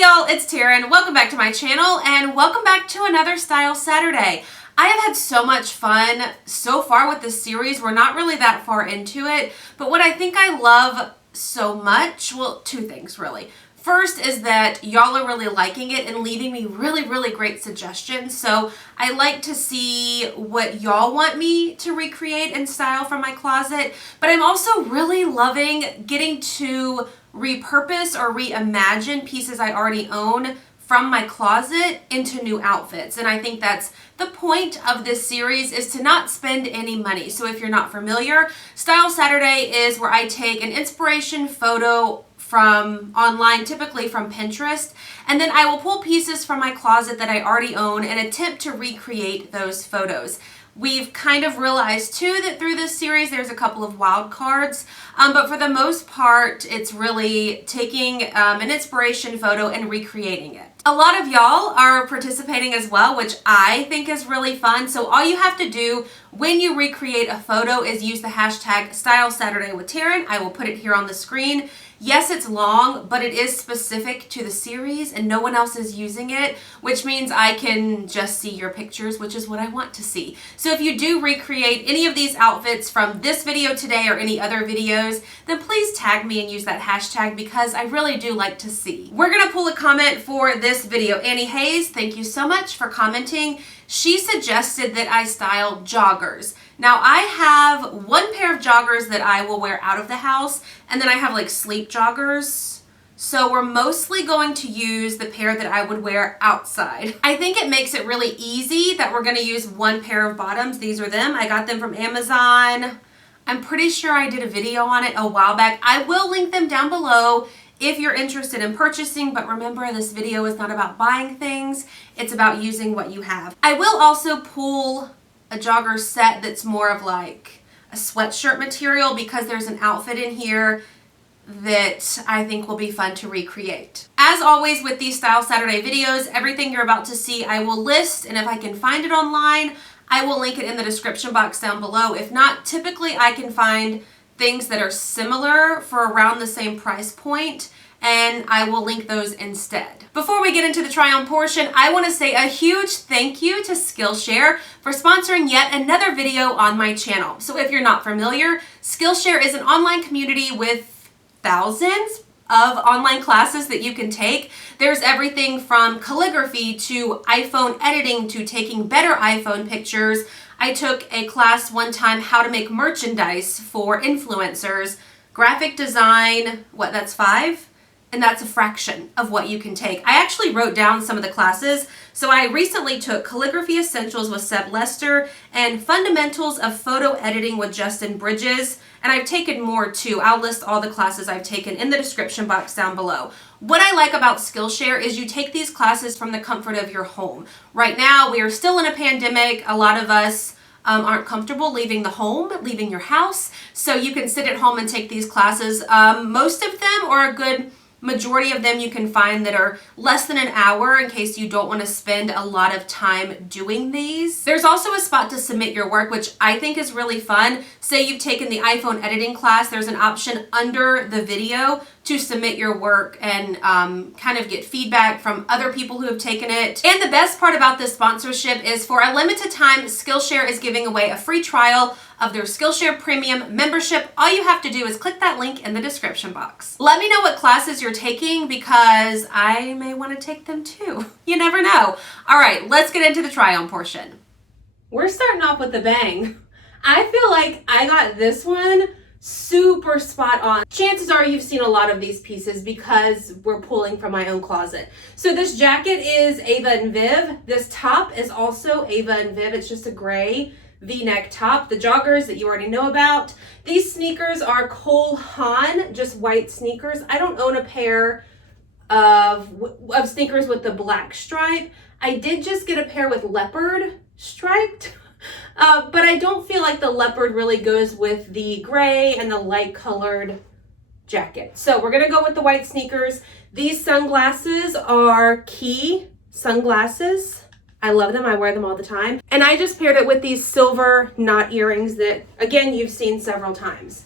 Hey y'all, it's Taren. Welcome back to my channel and welcome back to another Style Saturday. I have had so much fun so far with this series. We're not really that far into it, but what I think I love so much, well, two things really. First is that y'all are really liking it and leaving me really great suggestions. So I like to see what y'all want me to recreate and style from my closet. But I'm also really loving getting to repurpose or reimagine pieces I already own from my closet into new outfits. And I think that's the point of this series, is to not spend any money. So if you're not familiar, Style Saturday is where I take an inspiration photo from online, typically from Pinterest, and then I will pull pieces from my closet that I already own and attempt to recreate those photos. We've kind of realized too that through this series there's a couple of wild cards, but for the most part it's really taking an inspiration photo and recreating it. A lot of y'all are participating as well, which I think is really fun. So all you have to do when you recreate a photo is use the hashtag Style Saturday with Taren. I will put it here on the screen. Yes, it's long, but it is specific to the series and no one else is using it, which means I can just see your pictures, which is what I want to see. So if you do recreate any of these outfits from this video today or any other videos, then please tag me and use that hashtag because I really do like to see. We're gonna pull a comment for this video. Annie Hayes, thank you so much for commenting. She suggested that I style joggers. Now I have one pair of joggers that I will wear out of the house, and then I have like sleep joggers. So we're mostly going to use the pair that I would wear outside. I think it makes it really easy that we're gonna use one pair of bottoms. These are them. I got them from Amazon. I'm pretty sure I did a video on it a while back. I will link them down below if you're interested in purchasing, but remember, this video is not about buying things, it's about using what you have. I will also pull a jogger set that's more of like a sweatshirt material because there's an outfit in here that I think will be fun to recreate. As always with these Style Saturday videos, everything you're about to see I will list, and if I can find it online, I will link it in the description box down below. If not, typically I can find things that are similar for around the same price point, and I will link those instead. Before we get into the try on portion, I want to say a huge thank you to Skillshare for sponsoring yet another video on my channel. So if you're not familiar, Skillshare is an online community with thousands of online classes that you can take. There's everything from calligraphy to iPhone editing to taking better iPhone pictures. I took a class one time, how to make merchandise for influencers, graphic design, that's 5? And that's a fraction of what you can take. I actually wrote down some of the classes. So I recently took Calligraphy Essentials with Seb Lester and Fundamentals of Photo Editing with Justin Bridges. And I've taken more too. I'll list all the classes I've taken in the description box down below. What I like about Skillshare is you take these classes from the comfort of your home. Right now, we are still in a pandemic. A lot of us aren't comfortable leaving the home, leaving your house. So you can sit at home and take these classes. Most of them, or a good majority of them, you can find that are less than an hour in case you don't want to spend a lot of time doing these. There's also a spot to submit your work, which I think is really fun. Say you've taken the iPhone editing class, there's an option under the video to submit your work and kind of get feedback from other people who have taken it. And the best part about this sponsorship is for a limited time, Skillshare is giving away a free trial of their Skillshare Premium membership. All you have to do is click that link in the description box. Let me know what classes you're taking because I may want to take them too. You never know. All right, let's get into the try on portion. We're starting off with a bang. I feel like I got this one super spot on. Chances are you've seen a lot of these pieces because we're pulling from my own closet. So this jacket is Ava and Viv. This top is also Ava and Viv. It's just a gray V-neck top. The joggers that you already know about. These sneakers are Cole Haan, just white sneakers. I don't own a pair of sneakers with the black stripe. I did just get a pair with leopard striped. But I don't feel like the leopard really goes with the gray and the light colored jacket. So we're gonna go with the white sneakers. These sunglasses are Key sunglasses. I love them, I wear them all the time. And I just paired it with these silver knot earrings that, again, you've seen several times.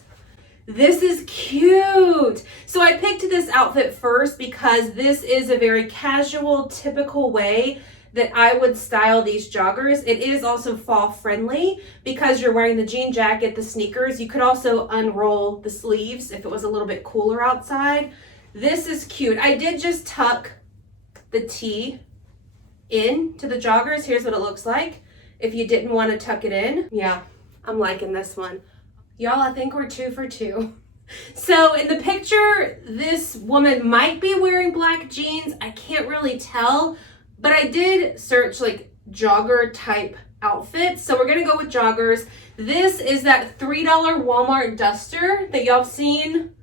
This is cute. So I picked this outfit first because this is a very casual, typical way that I would style these joggers. It is also fall friendly because you're wearing the jean jacket, the sneakers. You could also unroll the sleeves if it was a little bit cooler outside. This is cute. I did just tuck the tee into the joggers. Here's what it looks like if you didn't want to tuck it in. Yeah, I'm liking this one. Y'all, I think we're 2 for 2. So in the picture, this woman might be wearing black jeans. I can't really tell, but I did search like jogger type outfits. So we're gonna go with joggers. This is that $3 Walmart duster that y'all have seen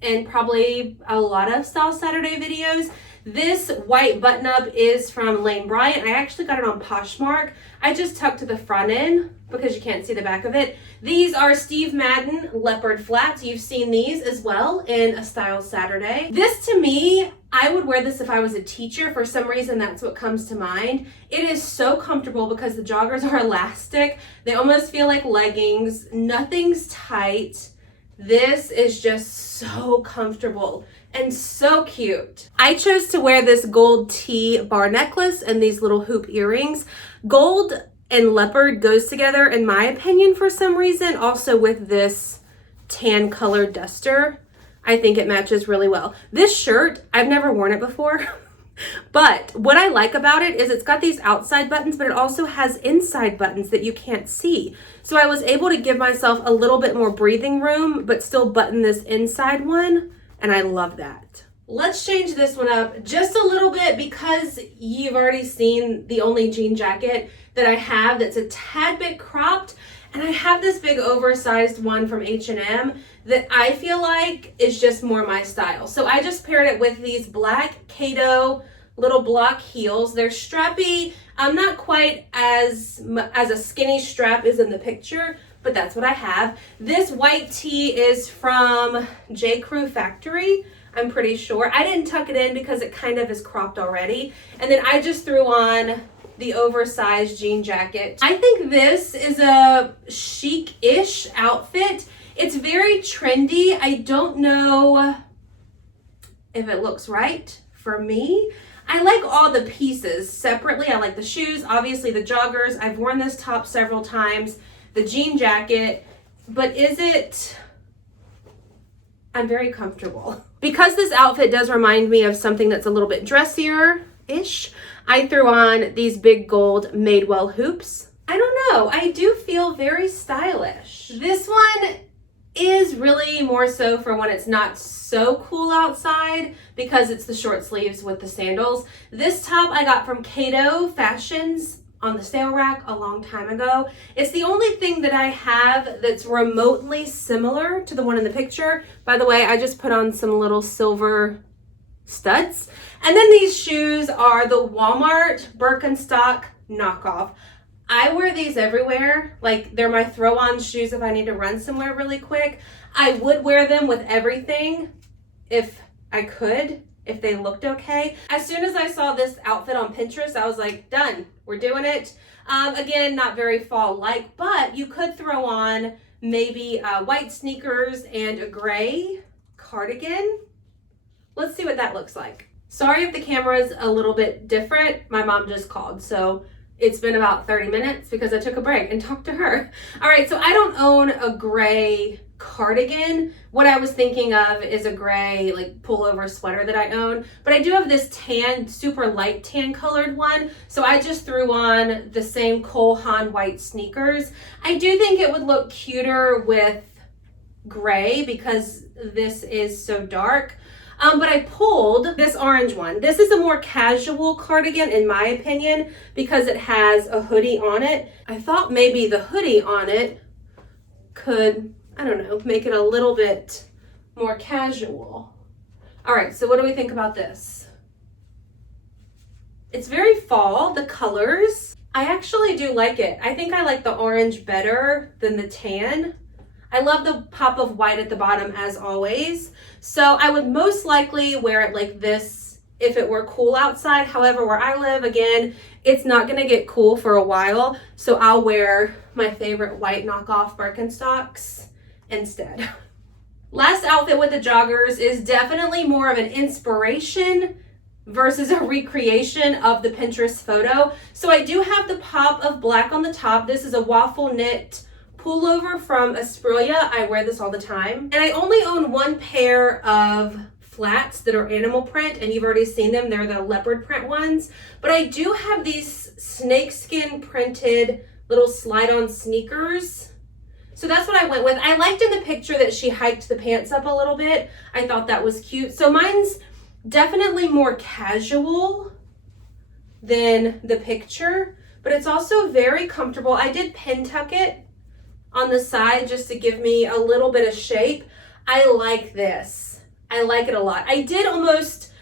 in probably a lot of Style Saturday videos. This white button up is from Lane Bryant. I actually got it on Poshmark. I just tucked to the front end because you can't see the back of it. These are Steve Madden leopard flats. You've seen these as well in a Style Saturday. This to me, I would wear this if I was a teacher. For some reason, that's what comes to mind. It is so comfortable because the joggers are elastic. They almost feel like leggings. Nothing's tight. This is just so comfortable and so cute. I chose to wear this gold T bar necklace and these little hoop earrings. Gold and leopard goes together in my opinion for some reason, also with this tan colored duster. I think it matches really well. This shirt, I've never worn it before, but what I like about it is it's got these outside buttons, but it also has inside buttons that you can't see. So I was able to give myself a little bit more breathing room, but still button this inside one, and I love that. Let's change this one up just a little bit because you've already seen the only jean jacket that I have that's a tad bit cropped, and I have this big oversized one from H&M that I feel like is just more my style. So I just paired it with these black Kato little block heels. They're strappy. I'm not quite as a skinny strap is in the picture, but that's what I have. This white tee is from J. Crew Factory, I'm pretty sure. I didn't tuck it in because it kind of is cropped already. And then I just threw on the oversized jean jacket. I think this is a chic-ish outfit. It's very trendy. I don't know if it looks right for me. I like all the pieces separately. I like the shoes, obviously the joggers. I've worn this top several times, the jean jacket, but I'm very comfortable. Because this outfit does remind me of something that's a little bit dressier-ish, I threw on these big gold Madewell hoops. I don't know, I do feel very stylish. This one is really more so for when it's not so cool outside because it's the short sleeves with the sandals. This top I got from Kato Fashions on the sale rack a long time ago. It's the only thing that I have that's remotely similar to the one in the picture. By the way, I just put on some little silver studs. And then these shoes are the Walmart Birkenstock knockoff. I wear these everywhere. Like, they're my throw-on shoes if I need to run somewhere really quick. I would wear them with everything if I could, if they looked okay. As soon as I saw this outfit on Pinterest, I was like, done, we're doing it. Again, not very fall-like, but you could throw on maybe white sneakers and a gray cardigan. Let's see what that looks like. Sorry if the camera's a little bit different. My mom just called, so it's been about 30 minutes because I took a break and talked to her. All right, so I don't own a gray cardigan. What I was thinking of is a gray like pullover sweater that I own, but I do have this tan, super light tan colored one. So I just threw on the same Cole Haan white sneakers. I do think it would look cuter with gray because this is so dark. But I pulled this orange one. This is a more casual cardigan in my opinion because it has a hoodie on it. I thought maybe the hoodie on it could, I don't know, make it a little bit more casual. All right, so what do we think about this? It's very fall, the colors. I actually do like it. I think I like the orange better than the tan. I love the pop of white at the bottom as always. So I would most likely wear it like this if it were cool outside. However, where I live, again, it's not gonna get cool for a while. So I'll wear my favorite white knockoff Birkenstocks instead. Last outfit with the joggers is definitely more of an inspiration versus a recreation of the Pinterest photo. So I do have the pop of black on the top. This is a waffle knit pullover from Australia. I wear this all the time. And I only own one pair of flats that are animal print, and you've already seen them. They're the leopard print ones. But I do have these snakeskin printed little slide-on sneakers. So that's what I went with. I liked in the picture that she hiked the pants up a little bit. I thought that was cute. So mine's definitely more casual than the picture, but it's also very comfortable. I did pin tuck it on the side just to give me a little bit of shape. I like this. I like it a lot. I did almost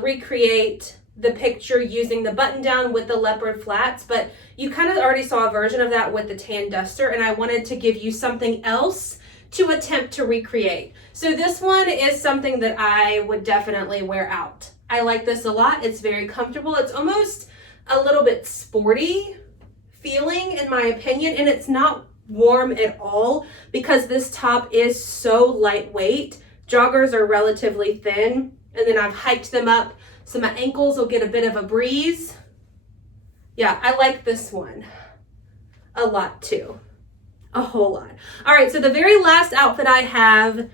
recreate the picture using the button down with the leopard flats, but you kind of already saw a version of that with the tan duster, and I wanted to give you something else to attempt to recreate. So this one is something that I would definitely wear out. I like this a lot. It's very comfortable. It's almost a little bit sporty feeling in my opinion, and it's not warm at all because this top is so lightweight. Joggers are relatively thin, and then I've hiked them up so my ankles will get a bit of a breeze. Yeah, I like this one a lot too. A whole lot. All right, so the very last outfit I have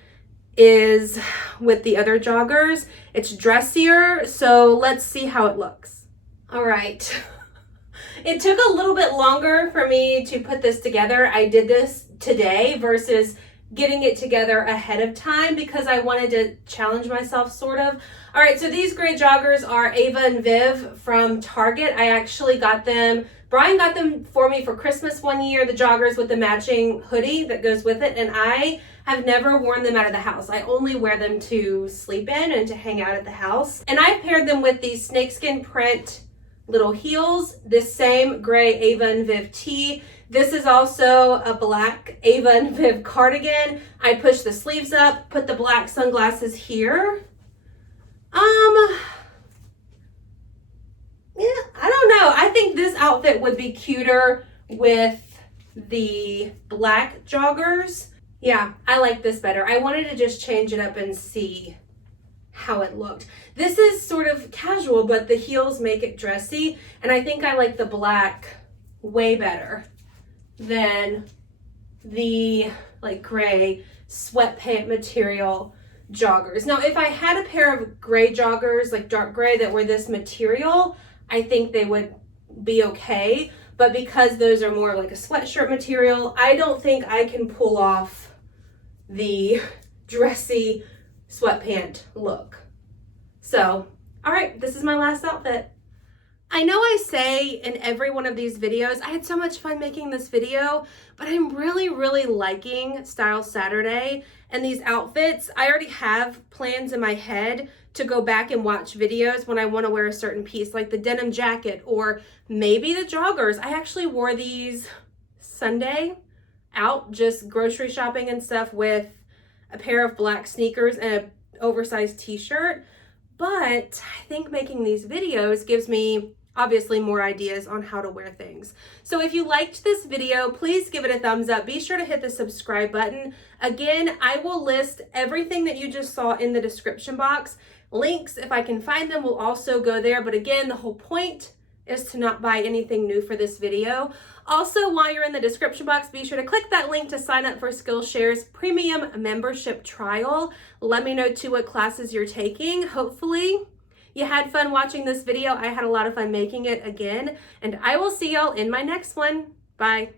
is with the other joggers. It's dressier, so let's see how it looks. All right. It took a little bit longer for me to put this together. I did this today versus getting it together ahead of time because I wanted to challenge myself sort of. All right, so these gray joggers are Ava and Viv from Target. I actually got them, Brian got them for me for Christmas one year, the joggers with the matching hoodie that goes with it, and I have never worn them out of the house. I only wear them to sleep in and to hang out at the house. And I've paired them with these snakeskin print little heels, this same gray Ava and Viv tee. This is also a black Ava and Viv cardigan. I pushed the sleeves up, put the black sunglasses here. Yeah, I don't know. I think this outfit would be cuter with the black joggers. Yeah, I like this better. I wanted to just change it up and see how it looked. This is sort of casual, but the heels make it dressy, and I think I like the black way better than the like gray sweatpant material joggers. Now, if I had a pair of gray joggers, like dark gray, that were this material, I think they would be okay. But because those are more like a sweatshirt material, I don't think I can pull off the dressy sweatpant look. So, all right, this is my last outfit. I know I say in every one of these videos, I had so much fun making this video, but I'm really liking Style Saturday and these outfits. I already have plans in my head to go back and watch videos when I want to wear a certain piece, like the denim jacket or maybe the joggers. I actually wore these Sunday out just grocery shopping and stuff with a pair of black sneakers and an oversized t-shirt. But I think making these videos gives me obviously more ideas on how to wear things. So if you liked this video, please give it a thumbs up. Be sure to hit the subscribe button. Again, I will list everything that you just saw in the description box. Links, if I can find them, will also go there. But again, the whole point is to not buy anything new for this video. Also, while you're in the description box, be sure to click that link to sign up for Skillshare's premium membership trial. Let me know too what classes you're taking. Hopefully you had fun watching this video. I had a lot of fun making it again, and I will see y'all in my next one. Bye.